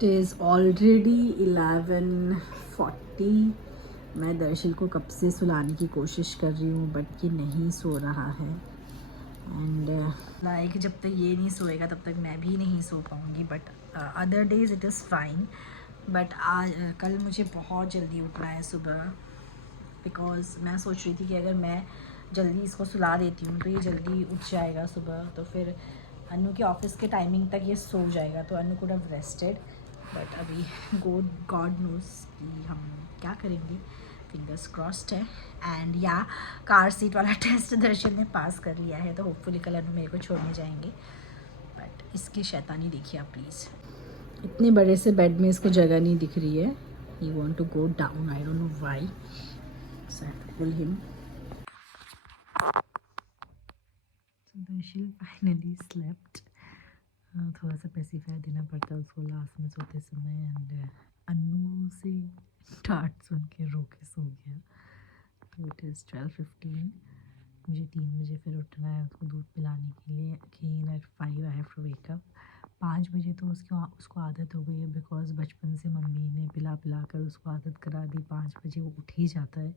It is already 11:40। मैं दर्शन को कब से सुलाने की कोशिश कर रही हूँ बट ये नहीं सो रहा है। एंड लाइक जब तक ये नहीं सोएगा तब तक मैं भी नहीं सो पाऊँगी। But other days it is fine. But आज कल मुझे बहुत जल्दी उठना है सुबह, बिकॉज़ मैं सोच रही थी कि अगर मैं जल्दी इसको सुला देती हूँ तो ये जल्दी उठ जाएगा सुबह, तो फिर अनु के ऑफिस के टाइमिंग तक ये सो जाएगा, तो अनु कुड हैव रेस्टेड। बट अभी गॉड नोज़ कि हम क्या करेंगे, फिंगर्स क्रॉस्ड है। एंड या कार सीट वाला टेस्ट दर्शन ने पास कर लिया है, तो होपफुली कल अनु मेरे को छोड़ने जाएंगे। बट इसकी शैतानी देखिए आप प्लीज़। इतने बड़े से बेड में इसको जगह नहीं दिख रही है। He want to go down, I don't know why, so I have to pull him. Darshan finally slept. थोड़ा सा पेसिफायर देना पड़ता है उसको लास्ट में सोते समय। एंड अन्नू से डांट सुन के रो के सो गया। तो इट इज़ 12:15। मुझे 3 बजे फिर उठना है उसको दूध पिलाने के लिए। Again at 5 I have to wake up. 5 बजे तो उसको आदत हो गई है, बिकॉज बचपन से मम्मी ने पिला पिला कर उसको आदत करा दी। 5 बजे वो उठ ही जाता है।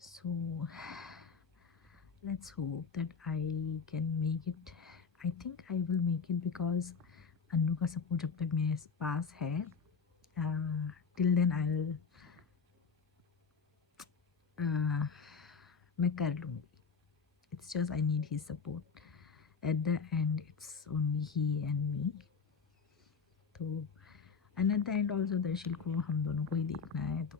सो let's hope that I can make it. I think I will make it because Annu का सपोर्ट जब तक मेरे पास है, till then I'll मैं कर लूँगी. It's just I need his support. At the end it's only he and me. तो and at the end also Darsheel को हम दोनों को ही देखना है, तो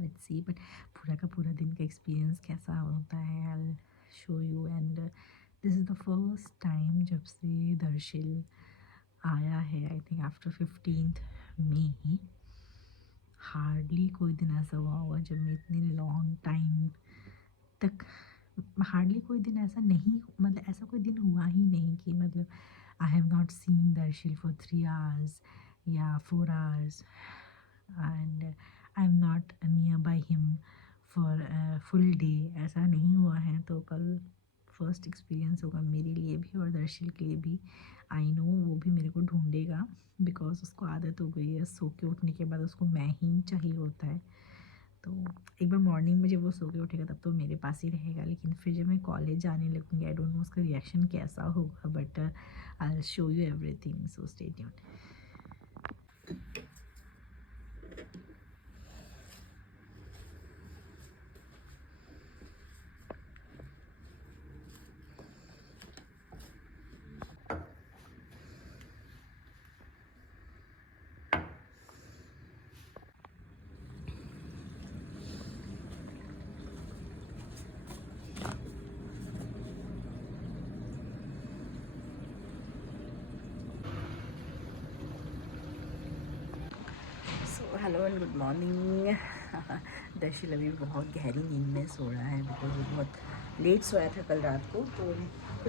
let's see. But पूरा का पूरा दिन का एक्सपीरियंस कैसा होता है I'll show you. And this is the first time जब से दर्शिल आया है, I think after 15th May. Hardly कोई दिन ऐसा हुआ होगा जब मैं इतनी लॉन्ग टाइम तक, हार्डली कोई दिन ऐसा नहीं, मतलब ऐसा कोई दिन हुआ ही नहीं कि मतलब I have not seen Darsheel for 3 hours या 4 hours and I am not near by him for full day. ऐसा नहीं हुआ है। तो कल फर्स्ट एक्सपीरियंस होगा मेरे लिए भी और दर्शिल के लिए भी। आई नो वो भी मेरे को ढूंढेगा, बिकॉज उसको आदत हो गई है सो के उठने के बाद उसको मैं ही चाहिए होता है। तो एक बार मॉर्निंग में जब वो सो के उठेगा तब तो मेरे पास ही रहेगा, लेकिन फिर जब मैं कॉलेज जाने लगूँगी आई डोंट नो उसका रिएक्शन कैसा होगा। But I will show you everything, so stay tuned. Hello and good morning. Darsheel अभी बहुत गहरी नींद में सो रहा है, बिकॉज वो बहुत लेट सोया था कल रात को। तो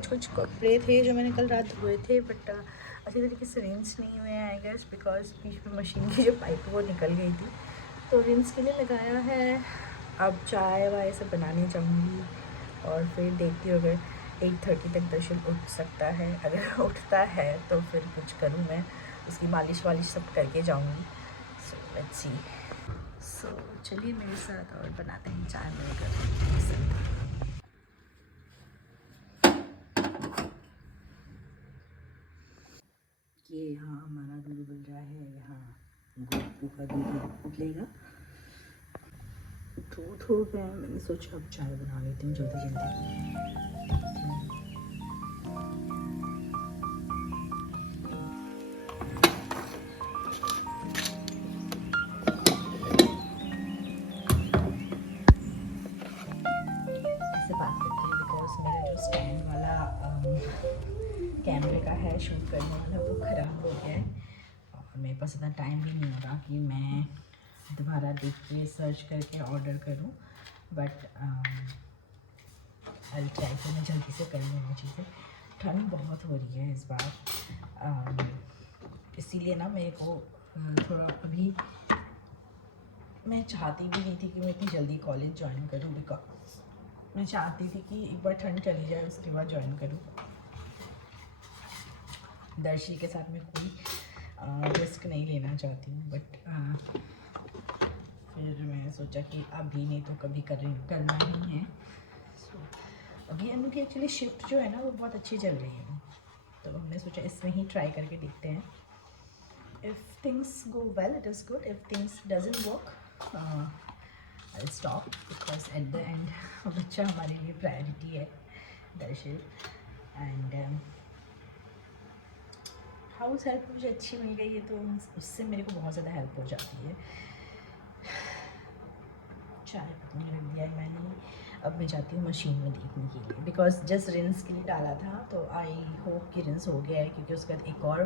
कुछ कपड़े थे जो मैंने कल रात धोए थे, बट अच्छी तरीके से रिंस नहीं हुए आई गेस, बिकॉज बीच में मशीन की जो पाइप है वो निकल गई थी। तो रिंस के लिए लगाया है। अब चाय वाय सब बनाने जाऊँगी और फिर देखती हूँ अगर 8:30 तक दर्शिल उठ सकता है। अगर उठता है तो फिर कुछ करूँ, मैं उसकी मालिश वालिश सब करके जाऊँगी। So let's see. सो चलिए मेरे साथ और बनाते हैं चाय मिलकर। ये यहाँ हमारा दूध बन रहा है, यहाँ गोपू का दूध उबलेगा। दूध हो गया, मैंने सोचा अब चाय बना लेती हूँ जल्दी जल्दी। स्टैंड वाला कैमरे का है शूट करने वाला, वो ख़राब हो गया है और मेरे पास इतना टाइम भी नहीं होगा कि मैं दोबारा देख के सर्च करके ऑर्डर करूं। बट आई ट्राई तो मैं जल्दी से कर लूँगी चीज़ें। ठंड बहुत हो रही है इस बार, इसीलिए ना मेरे को थोड़ा अभी मैं चाहती भी नहीं थी कि मैं इतनी जल्दी कॉलेज ज्वाइन करूँ, बिकॉज मैं चाहती थी कि एक बार ठंड चली जाए उसके बाद ज्वाइन करूँ। दर्शी के साथ में कोई रिस्क नहीं लेना चाहती हूँ, बट फिर मैं सोचा कि अभी नहीं तो कभी करना ही है। सो अभी अनु की एक्चुअली शिफ्ट जो है ना वो बहुत अच्छी चल रही है, तो हमने सोचा इसमें ही ट्राई करके देखते हैं। If things go well it is good, if things doesn't work I will stop, because at the end बच्चा हमारे लिए प्रायोरिटी है दरअसल। एंड हाउस हेल्प मुझे अच्छी मिल गई है तो उससे मेरे को बहुत ज़्यादा हेल्प हो जाती है। चाय पत्नी रख दिया है मैंने, अब मैं जाती हूँ मशीन में देखने के लिए, बिकॉज जस्ट रिंस के लिए डाला था, तो आई होप कि रिंस हो गया है, क्योंकि उसके बाद एक और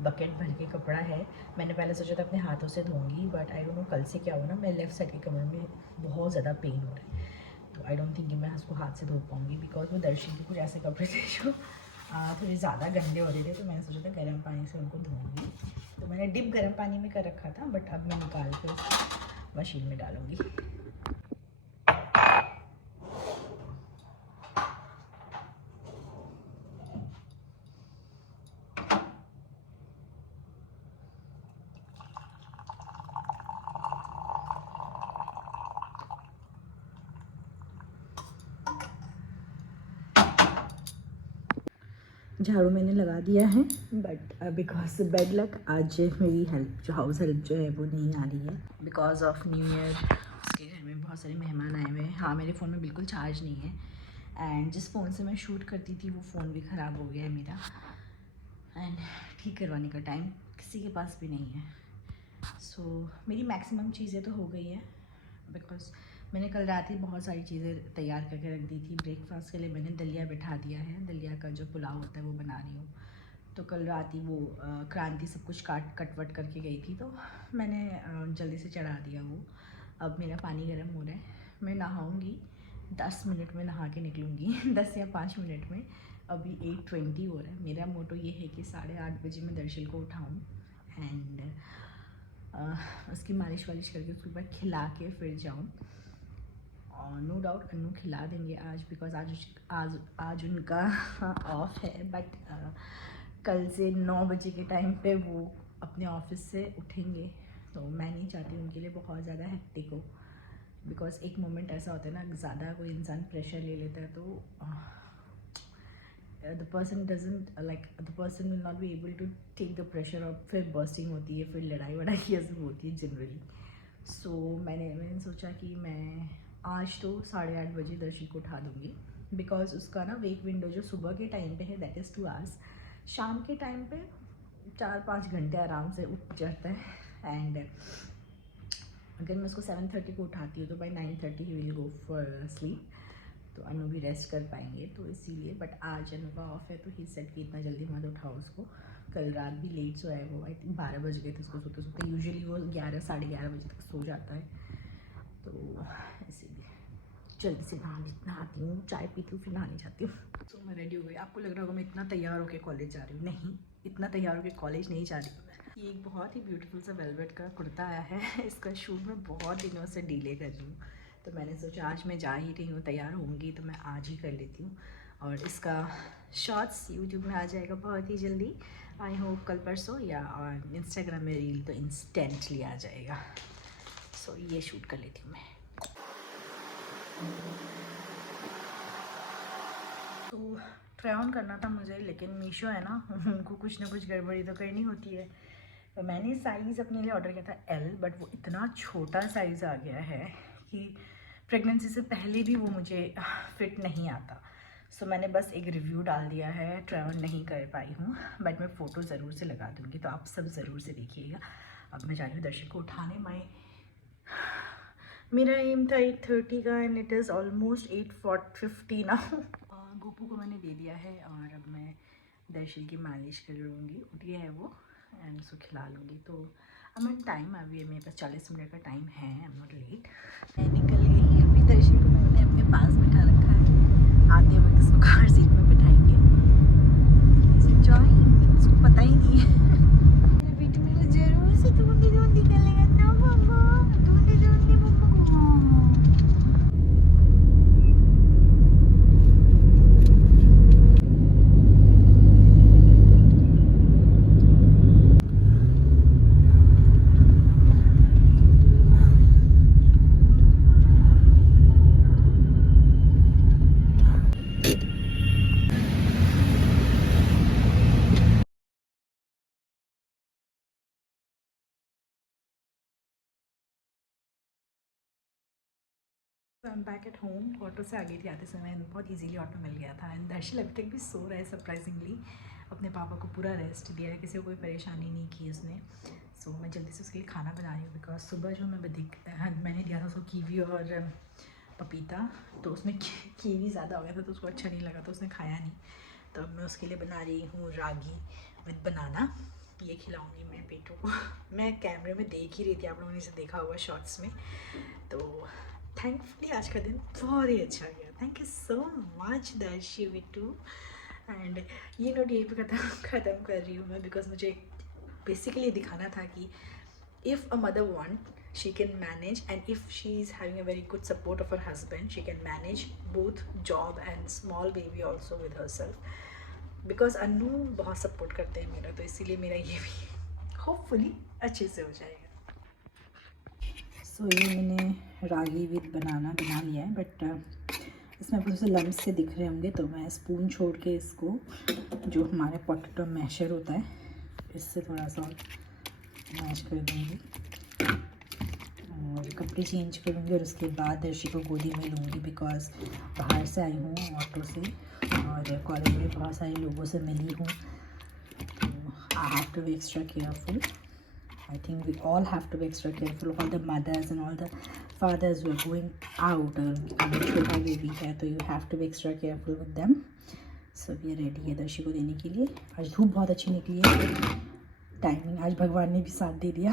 बकेट भर के कपड़ा है। मैंने पहले सोचा था अपने हाथों से धोऊंगी, बट आई डोंट नो कल से क्या हो ना, मेरे लेफ़्ट साइड के कमर में बहुत ज़्यादा पेन हो रहा है, तो आई डोंट थिंक कि मैं उसको हाथ से धो पाऊँगी, बिकॉज वो दर्शन के कुछ ऐसे कपड़े थे जो थोड़े ज़्यादा गंदे हो रहे थे, तो मैंने सोचा था गर्म पानी से उनको धोऊंगी। तो मैंने डिप गर्म पानी में कर रखा था, बट अब मैं निकाल के मशीन में डालूँगी। झाड़ू मैंने लगा दिया है, बट बिकॉज बैड लक आज मेरी हेल्प जो हाउस हेल्प जो है वो नहीं आ रही है, बिकॉज ऑफ न्यू ईयर। उसके घर में बहुत सारे मेहमान आए हुए हैं। हाँ, मेरे फ़ोन में बिल्कुल चार्ज नहीं है, एंड जिस फ़ोन से मैं शूट करती थी वो फ़ोन भी ख़राब हो गया है मेरा, एंड ठीक करवाने का टाइम किसी के पास भी नहीं है। सो मेरी मैक्सिमम चीज़ें तो हो गई है, बिकॉज मैंने कल रात ही बहुत सारी चीज़ें तैयार करके रख दी थी। ब्रेकफास्ट के लिए मैंने दलिया बिठा दिया है, दलिया का जो पुलाव होता है वो बना रही हूँ। तो कल रात ही वो क्रांति सब कुछ कटवट करके गई थी, तो मैंने जल्दी से चढ़ा दिया वो। अब मेरा पानी गर्म हो रहा है, मैं नहाऊँगी, 10 मिनट में नहा के निकलूँगी 10 या 5 मिनट में। अभी 8:20 हो रहा है। मेरा मोटो ये है कि 8:30 बजे मैं दर्शन को उठाऊँ, एंड उसकी मालिश वालिश करके उसके ऊपर खिला के फिर जाऊँ। नो डाउट अनु खिला देंगे आज, बिकॉज आज उनका ऑफ है, बट कल से 9 बजे के टाइम पे वो अपने ऑफिस से उठेंगे, तो मैं नहीं चाहती उनके लिए बहुत ज़्यादा हेक्टिक हो, बिकॉज एक मोमेंट ऐसा होता है ना, ज़्यादा कोई इंसान प्रेशर ले लेता है तो the person will not be able to take the pressure, और फिर बर्स्टिंग होती है, फिर लड़ाई वड़ाई ये सब होती है जनरली। सो मैंने सोचा कि मैं आज तो 8:30 बजे दर्शी को उठा दूँगी, बिकॉज उसका ना वेक विंडो जो सुबह के टाइम पे है दैट इज़ 2 आवर्स, शाम के टाइम पे 4-5 घंटे आराम से उठ जाता है। एंड अगर मैं उसको 7:30 को उठाती हूँ तो by 9:30 he will go for sleep, तो अनु भी रेस्ट कर पाएंगे, तो इसीलिए। बट आज अनु का ऑफ है, तो ही सेट कि इतना जल्दी मत उठाओ उसको। कल रात भी लेट सोया है वो, आई थिंक 12 बज गए थे उसको सोते सोते। यूजुअली वो 11-11:30 बजे तक सो जाता है, तो इसीलिए जल्दी से नहाती हूँ, चाय पीती हूँ, फिर नहाने जाती हूँ। तो मैं रेडी हो गई। आपको लग रहा होगा मैं इतना तैयार होकर कॉलेज जा रही हूँ, नहीं, इतना तैयार होकर कॉलेज नहीं जा रही हूँ। ये एक बहुत ही ब्यूटीफुल सा वेलवेट का कुर्ता आया है, इसका शूट मैं बहुत दिनों से डिले कर रही हूँ, तो मैंने सोचा आज मैं जा ही रही हूँ, तैयार होंगी तो मैं आज ही कर लेती हूँ। और इसका शॉर्ट्स यूट्यूब में आ जाएगा बहुत ही जल्दी, आई होप कल परसों, या और इंस्टाग्राम में रील तो इंस्टेंटली आ जाएगा। सो ये शूट कर लेती हूँ मैं। तो ट्राई ऑन करना था मुझे, लेकिन मीशो है ना, उनको कुछ ना कुछ गड़बड़ी तो करनी होती है। तो मैंने साइज़ अपने लिए ऑर्डर किया था L, बट वो इतना छोटा साइज़ आ गया है कि प्रेगनेंसी से पहले भी वो मुझे फिट नहीं आता। सो मैंने बस एक रिव्यू डाल दिया है, ट्राई ऑन नहीं कर पाई हूँ, बट मैं फ़ोटो ज़रूर से लगा दूँगी, तो आप सब ज़रूर से देखिएगा। अब मैं जा रही हूँ दर्शक को उठाने। मेरा एम था 8:30 का, एंड इट इज़ ऑलमोस्ट 8:50 ना। गोपू को मैंने दे दिया है, और अब मैं दर्शन की मालिश कर लूँगी, उठ गया है वो, एंड उसको खिला लूँगी। तो अब मैं टाइम अभी है, मेरे पास 40 मिनट का टाइम है, आई एम नॉट लेट। मैं निकल गई। अभी दर्शन को मैंने अपने पास बिठा रखा है, आते वक्त इसको कार सीट में बिठाएंगे। इसको पता ही नहीं है। मेरे बेटे मेरा जरूर से ढूंढी करेगा ना मम्मा, ढूंढी मम्मा को। I am back at home. Auto से आ गई थी आते समय, बहुत इजीली ऑटो मिल गया था। एंड दर्शी अभी तक भी सो रहा है सरप्राइजिंगली। अपने पापा को पूरा रेस्ट दिया है, किसी को कोई परेशानी नहीं की उसने। सो मैं जल्दी से उसके लिए खाना बना रही हूँ, बिकॉज सुबह जो मैंने दिया था उसको कीवी और पपीता, तो उसमें कीवी ज़्यादा हो गया था तो उसको अच्छा नहीं लगा, तो उसने खाया नहीं। तो अब मैं उसके लिए बना रही हूँ रागी विद बनाना। ये खिलाऊंगी मैं पेटू को। मैं कैमरे में देख ही रही थी, आप लोगों ने इसे देखा होगा शॉर्ट्स में। तो थैंकफुली आज का दिन बहुत ही अच्छा गया। थैंक यू सो मच दर्शी बिट्टू। एंड ये नोट यहीं पे ख़त्म कर रही हूँ मैं, बिकॉज मुझे बेसिकली दिखाना था कि if a mother want, she can manage, and if she is having a very good support of her husband, she can manage both job and small baby also with herself. because अनु बहुत support करते हैं मेरा, तो इसीलिए मेरा ये भी hopefully अच्छे से हो जाएगा। सो ये मैंने रागी विद बनाना बना लिया है, बट इसमें आपको से लम्स से दिख रहे होंगे, तो मैं स्पून छोड़ के इसको जो हमारे पोटैटो मैशर होता है इससे थोड़ा सा मैश कर दूँगी और कपड़े चेंज करूँगी। और उसके बाद दर्शी को गोदी में लूँगी, बिकॉज़ बाहर से आई हूँ ऑटो से और कॉलेज में बहुत सारे लोगों से मिली हूँ। I have to be extra careful. I think we all have to be extra careful, all the mothers and all the fathers who are going out, और छोटा बेबी है तो you have to be extra careful with them. So we are ready है दर्शी को देने के लिए। आज धूप बहुत अच्छी निकली है, टाइमिंग आज भगवान ने भी साथ दे दिया।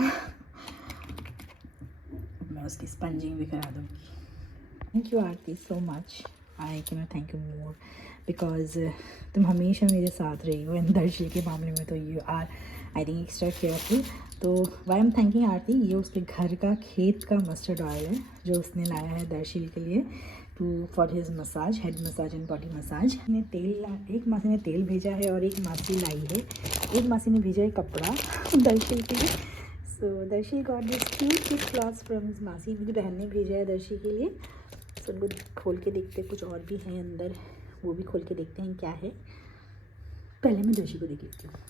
मैं उसकी स्पंजिंग भी करा दूँगी। Thank you Aarti so much, I can not thank you more, because तुम हमेशा मेरे साथ रही हो इन दर्शी के मामले में, तो you are I think extra careful. तो वाई एम थैंकिंग आरती, ये उसके घर का खेत का मस्टर्ड ऑयल है जो उसने लाया है दर्शील के लिए to for his massage, head massage and body massage. ने तेल एक मासी ने तेल भेजा है और एक मासी लाई है, एक मासी ने भेजा है कपड़ा दर्शी के लिए। सो दर्शी got this cute clothes from his मासी, मेरी बहन ने भेजा है दर्शी के लिए। सो उनको खोल के देखते, कुछ और भी हैं अंदर, वो भी खोल के देखते हैं क्या है। पहले मैं दर्शी को देख लेती हूँ।